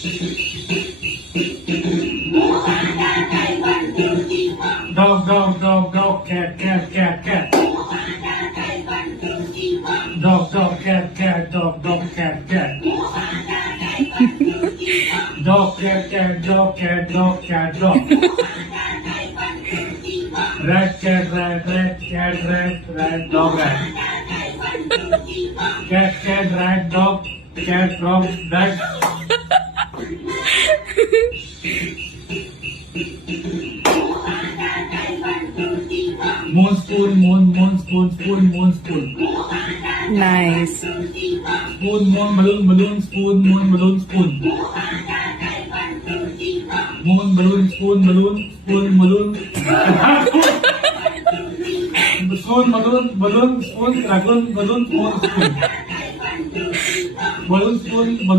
Dog, dog, dog, dog, cat, cat, cat, cat. Dog, dog, cat, cat, dog, dog, cat, cat. Dog, cat, cat, dog, cat, dog, cat, dog. Rat, cat, rat, rat, cat, rat, rat, dog, rat. Cat, cat, rat, dog, cat, dog, rat. Moon spoon, moon spoon, spoon, moon spoon. Nice. Spoon, moon, balloon, spoon, moon, balloon, spoon. Moon, balloon, spoon, balloon. Spoon, balloon, spoon, dragon, balloon, spoon. Balloon, spoon, balloon.